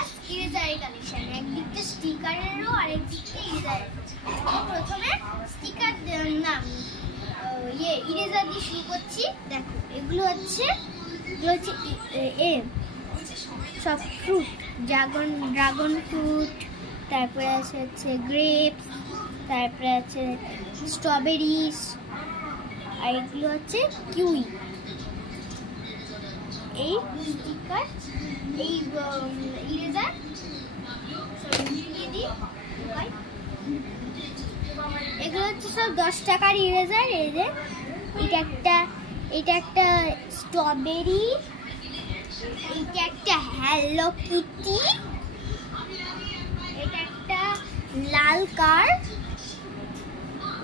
First ইরেজারের collection, একদিকটা স্টিকারেরও আর একদিকটা ইরেজারের। প্রথমে sticker নাম eraser দিয়ে শুরু করছি। দেখো এগুলো হচ্ছে সব ফ্রুট, ড্রাগন ফ্রুট, তারপরে হচ্ছে গ্রেপস, তারপরে আছে স্ট্রবেরিজ, আর এগুলো হচ্ছে কিউই। এই স্টিকার, এই ইরেজার এগুলো হচ্ছে সব 10 টাকার ইরেজার। এই যে এটা একটা স্ট্রবেরি, এটা একটা হ্যালো কিটি, এটা একটা লাল কার,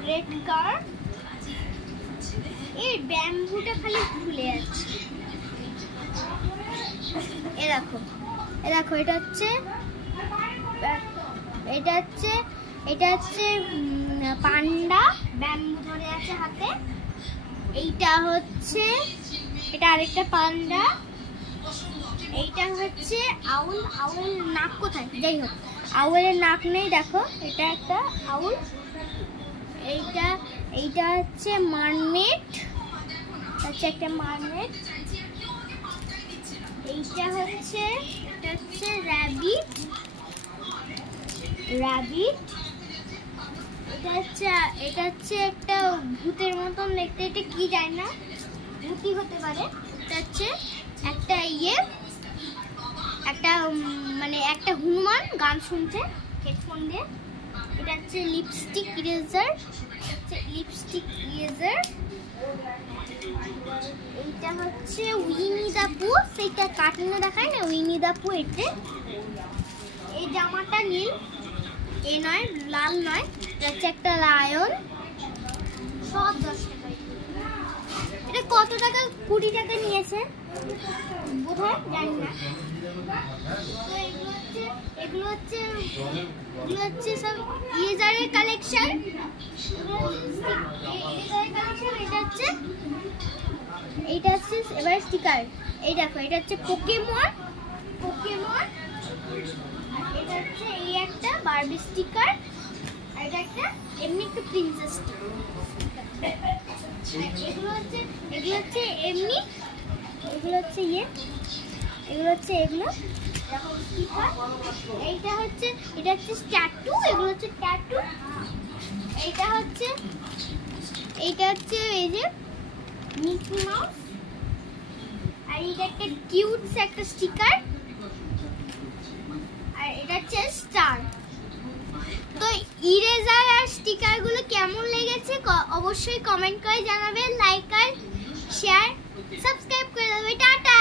রেড কার। এই ব্যাম্বুটা খালি খুলে যাচ্ছে। এ দেখো এটা হচ্ছে পান্ডা, ব্যাম্বু ধরে আছে হাতে। এইটা হচ্ছে আরেকটা পান্ডা। এইটা হচ্ছে আউল নাক কোথায়, যাই হোক আউলের নাক নেই, দেখো এটা একটা আউল। এইটা হচ্ছে মারমেড, একটা মারমেড। এইটা হচ্ছে র্যাবিট। এটা হচ্ছে একটা ভূতের মতন দেখতে, এটা কি জানি না, ভূতই হতে পারে। এটা হচ্ছে একটা হনুমান গান শুনছে হেডফোন দিয়ে। এটা হচ্ছে লিপস্টিক ইরেজার। এইটা হচ্ছে উইনি দা পু, সেইটা কার্টুনে দেখায় না, উইনি দা পু। এই জামাটা নীল, এ নয়, লাল নয়। এটা হচ্ছে একটা লায়ন, সব 10 টাকা। এটা কত টাকা? 20 টাকা নিয়েছে বোধহয়, জানি না। তো এগুলো হচ্ছে সব ইরেজারের কালেকশন। এইটা হচ্ছে এবার স্টিকার। এই দেখো এটা হচ্ছে পোকেমন। এটা হচ্ছে এই একটা বারবি স্টিকার, আর এটা একটা এমনি একটা প্রিন্সেস স্টিকার। এগুলো হচ্ছে এমনি, এগুলো হচ্ছে এগুলো স্টিকার। এটা হচ্ছে ট্যাটু, এগুলো হচ্ছে ট্যাটু। এইটা হচ্ছে এই যে মিকি মাউস, আর এটা একটা কিউট একটা স্টিকার, আর এটা হচ্ছে স্টার। তো ইরেজার আর স্টিকার গুলো কেমন লেগেছে অবশ্যই কমেন্ট করে জানাবেন, লাইক আর শেয়ার সাবস্ক্রাইব করে দেবেন। টাটা।